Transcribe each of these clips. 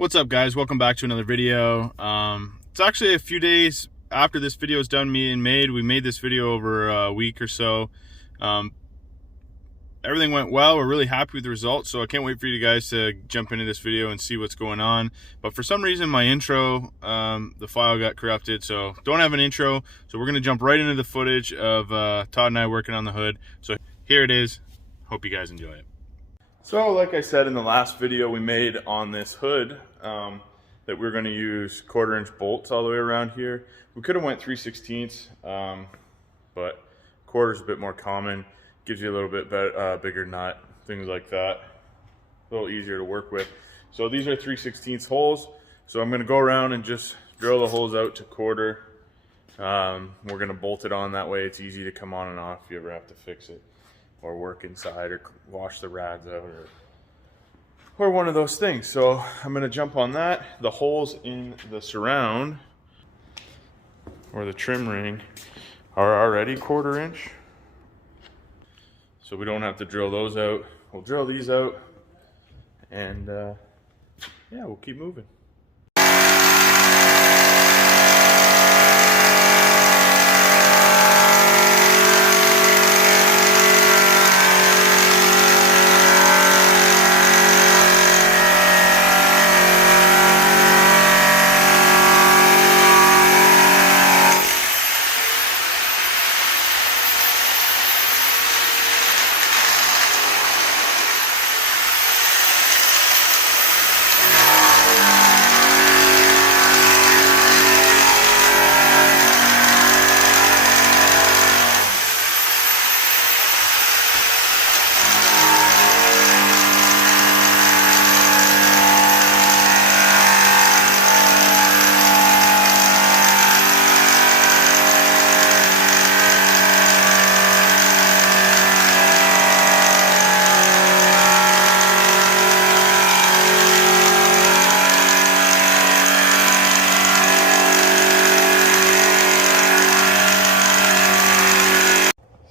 What's up, guys? Welcome back to another video. It's actually a few days after this video is done being made. We made this video over a week or so. Everything went well. We're really happy with the results, so I can't wait for you guys to jump into this video and see what's going on. But for some reason, my intro, the file got corrupted, so don't have an intro. So we're gonna jump right into the footage of Todd and I working on the hood. So here it is. Hope you guys enjoy it. So like I said in the last video we made on this hood, that we're going to use 1/4 inch bolts all the way around here. We could have went 3/16, but 1/4 is a bit more common, gives you a little bit bigger nut, things like that, a little easier to work with. So these are 3/16 holes, so I'm going to go around and just drill the holes out to 1/4. We're going to bolt it on, that way it's easy to come on and off if you ever have to fix it or work inside or wash the rads out or one of those things. So I'm going to jump on that. The holes in the surround or the trim ring are already 1/4 inch, so we don't have to drill those out. We'll drill these out and yeah, we'll keep moving.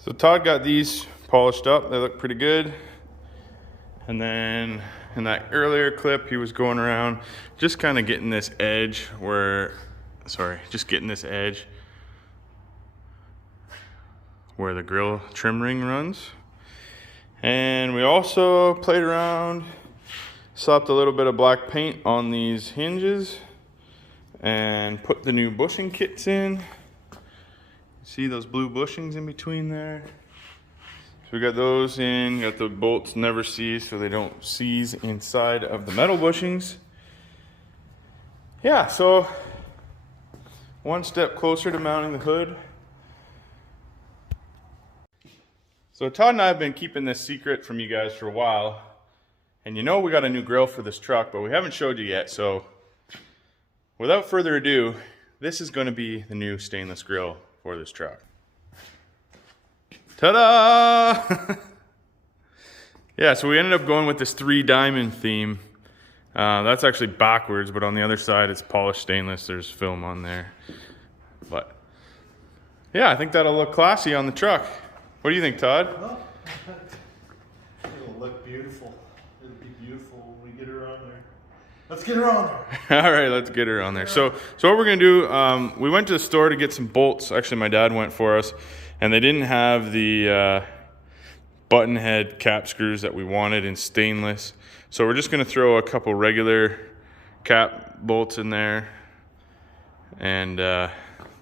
So Todd got these polished up, they look pretty good. And then in that earlier clip, he was going around just kind of getting this edge where, just getting this edge where the grill trim ring runs. And we also played around, slapped a little bit of black paint on these hinges and put the new bushing kits in. See those blue bushings in between there? So we got those in, got the bolts never seize so they don't seize inside of the metal bushings. Yeah, so one step closer to mounting the hood. So Todd and I have been keeping this secret from you guys for a while. And you know we got a new grill for this truck, but we haven't showed you yet. So without further ado, this is going to be the new stainless grill for this truck. Ta-da! Yeah, so we ended up going with this 3-diamond theme. That's actually backwards, but on the other side it's polished stainless. There's film on there. But yeah, I think that'll look classy on the truck. What do you think, Todd? Well, it'll look beautiful. It'll be beautiful when we get her on there. Let's get her on there. All right, let's get her on there. So what we're gonna do, we went to the store to get some bolts. Actually, my dad went for us, and they didn't have the button head cap screws that we wanted in stainless. So we're just gonna throw a couple regular cap bolts in there and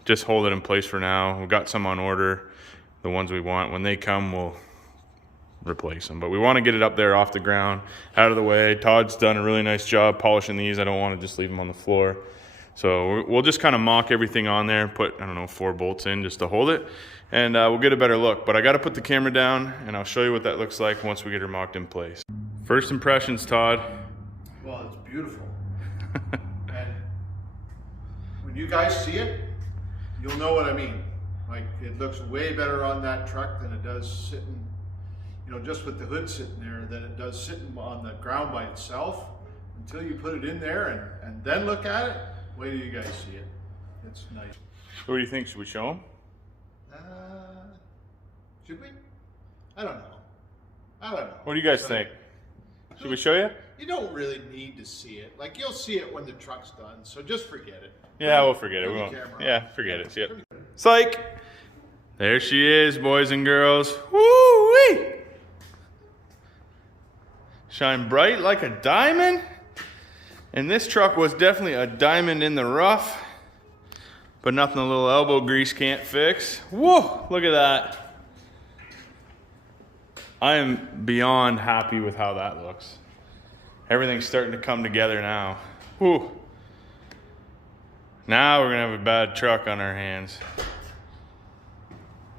just hold it in place for now. We've got some on order, the ones we want. When they come, we'll replace them, but we want to get it up there off the ground, out of the way. Todd's done a really nice job polishing these. I don't want to just leave them on the floor, so we'll just kind of mock everything on there, put, I don't know, 4 bolts in just to hold it, and we'll get a better look. But I got to put the camera down and I'll show you what that looks like once we get her mocked in place. First impressions, Todd? Well, it's beautiful. And when you guys see it, you'll know what I mean. Like, it looks way better on that truck than it does sitting, you know, just with the hood sitting there, than it does sitting on the ground by itself. Until you put it in there and then look at it, wait till you guys see it. It's nice. What do you think? Should we show them? Should we? I don't know. I don't know. What do you guys think? Should we show you? You don't really need to see it. Like, you'll see it when the truck's done, so just forget it. Yeah, we'll forget it. We won't. Camera. Yeah, forget it. Yep. Psych! There she is, boys and girls. Woo-wee! Shine bright like a diamond. And this truck was definitely a diamond in the rough, but nothing a little elbow grease can't fix. Whoa, look at that. I am beyond happy with how that looks. Everything's starting to come together now. Whew. Now we're gonna have a bad truck on our hands.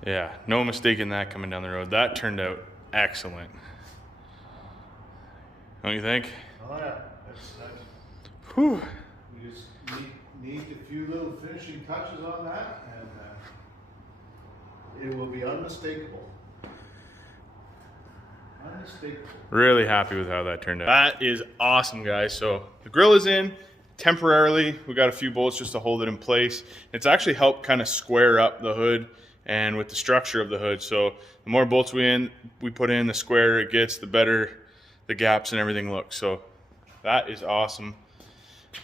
Yeah, no mistaking that coming down the road. That turned out excellent. Don't you think? Oh yeah, that's Whew. we just need a few little finishing touches on that, and it will be unmistakable. Unmistakable. Really happy with how that turned out. That is awesome, guys. So the grill is in temporarily. We got a few bolts just to hold it in place. It's actually helped kind of square up the hood and with the structure of the hood. So the more bolts we put in, the squarer it gets, the better the gaps and everything look. So that is awesome.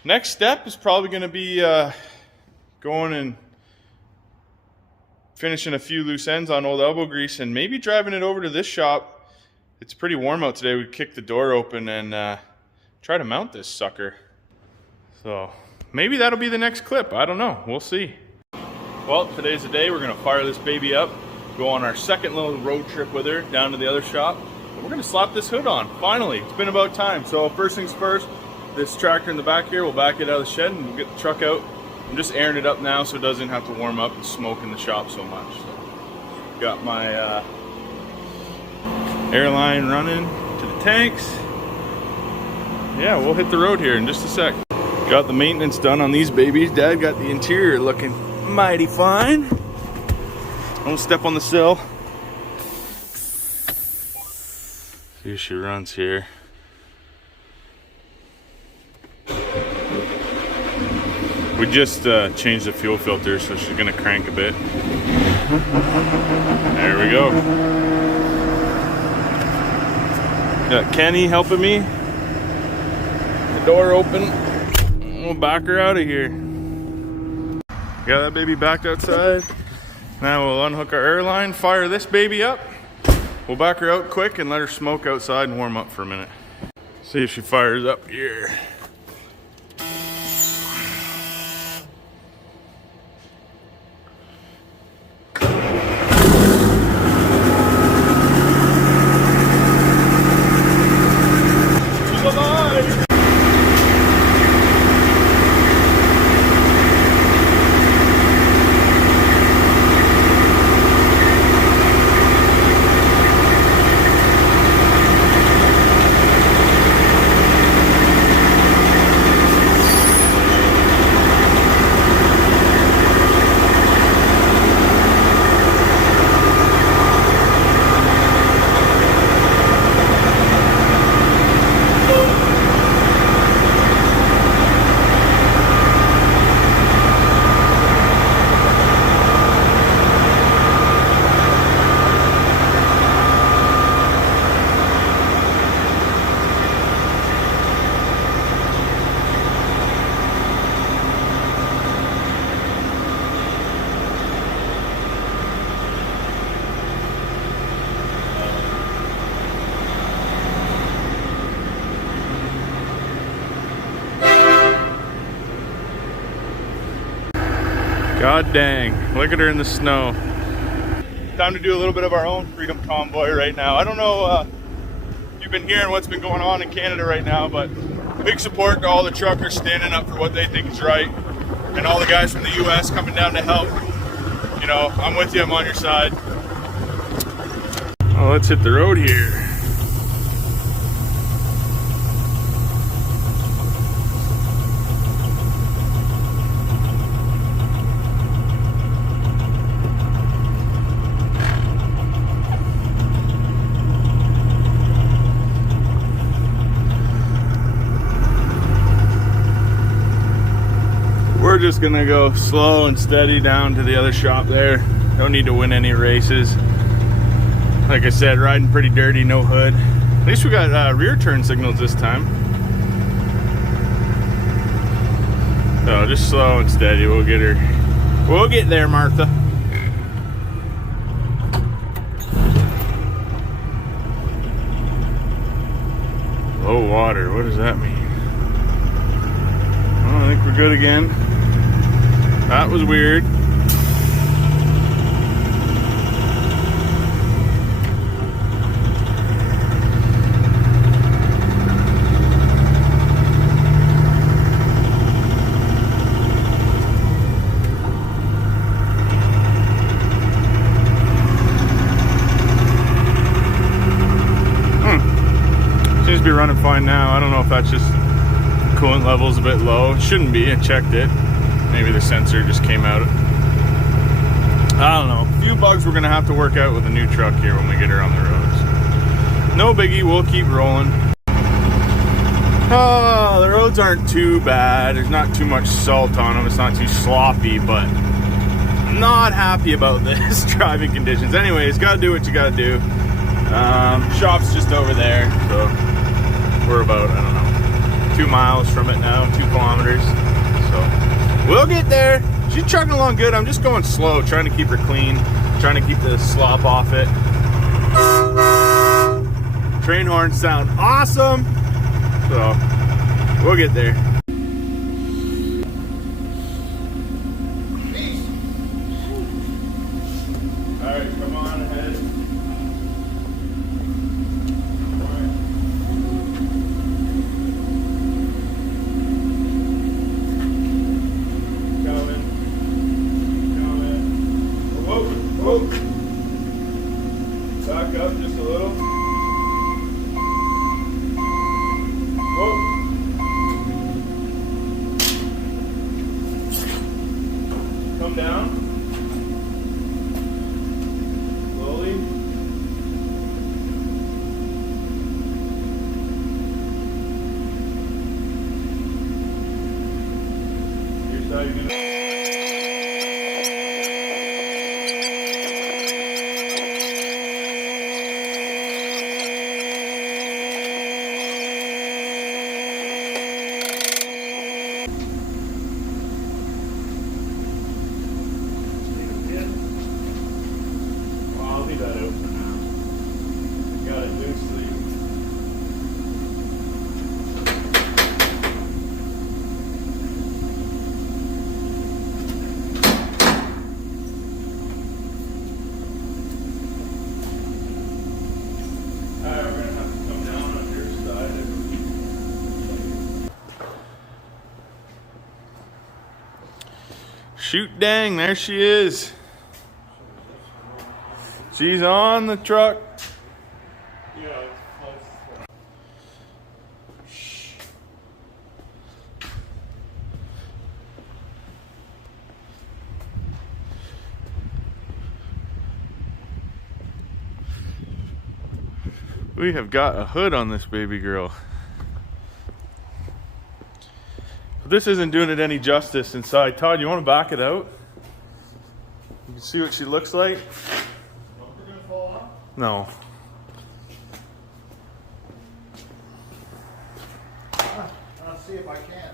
Next step is probably going to be going and finishing a few loose ends on old elbow grease and maybe driving it over to this shop. It's pretty warm out today. We kicked the door open and try to mount this sucker. So maybe that'll be the next clip. I don't know. We'll see. Well, today's the day. We're going to fire this baby up, go on our second little road trip with her down to the other shop. We're going to slap this hood on, finally. It's been about time. So first things first, this tractor in the back here, we'll back it out of the shed and we'll get the truck out. I'm just airing it up now so it doesn't have to warm up and smoke in the shop so much. So, got my airline running to the tanks. Yeah, we'll hit the road here in just a sec. Got the maintenance done on these babies. Dad got the interior looking mighty fine. Don't step on the sill. Here she runs here. We just changed the fuel filter, so she's gonna crank a bit. There we go. Got Kenny helping me. The door open. We'll back her out of here. Got that baby backed outside. Now we'll unhook our airline, fire this baby up. We'll back her out quick and let her smoke outside and warm up for a minute. See if she fires up here. God dang, look at her in the snow. Time to do a little bit of our own freedom convoy right now. I don't know if you've been hearing what's been going on in Canada right now, but big support to all the truckers standing up for what they think is right, and all the guys from the US coming down to help. You know, I'm with you, I'm on your side. Well, let's hit the road here. We're just gonna go slow and steady down to the other shop there. Don't need to win any races. Like I said, riding pretty dirty, no hood. At least we got rear turn signals this time. So just slow and steady. We'll get her. We'll get there, Martha. Low water. What does that mean? Oh, I think we're good again. That was weird. Seems to be running fine now. I don't know if that's just coolant level's a bit low. It shouldn't be. I checked it. Maybe the sensor just came out. I don't know. A few bugs we're gonna have to work out with a new truck here when we get her on the roads. No biggie. We'll keep rolling. Oh, the roads aren't too bad. There's not too much salt on them. It's not too sloppy, but I'm not happy about this driving conditions. Anyways, gotta do what you gotta do. Shop's just over there, so we're about, I don't know, 2 miles from it now, 2 kilometers. So we'll get there. She's chugging along good. I'm just going slow, trying to keep her clean, trying to keep the slop off it. Train horns sound awesome. So we'll get there. All right, come on ahead. Back up just a little. Whoa. Come down. Slowly. Here's how you're gonna. That out for now. Got it loosely. Alright, we're gonna have to come down on your side. Shoot dang, there she is. She's on the truck. Yeah, it's close. Shh. We have got a hood on this baby girl. But this isn't doing it any justice inside. Todd, you want to back it out? You can see what she looks like. No. I'll see if I can.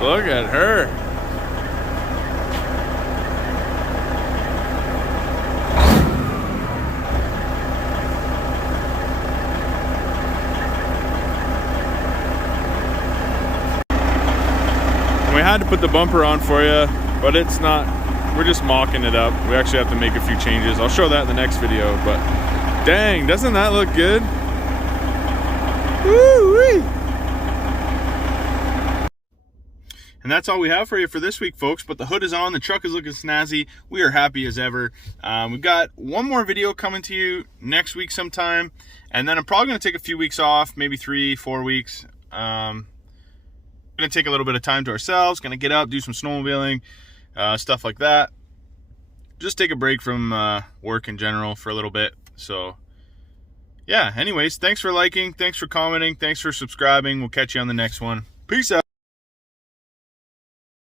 Look at her. had to put the bumper on for you, but it's not, we're just mocking it up. We actually have to make a few changes. I'll show that in the next video, but dang, doesn't that look good? Woo-wee! And that's all we have for you for this week, folks. But the hood is on, the truck is looking snazzy. We are happy as ever. We've got one more video coming to you next week sometime, and then I'm probably going to take a few weeks off, maybe 3-4 weeks. Going to take a little bit of time to ourselves, going to get up, do some snowmobiling, stuff like that. Just take a break from work in general for a little bit. So yeah, anyways, thanks for liking, thanks for commenting, thanks for subscribing. We'll catch you on the next one. Peace out.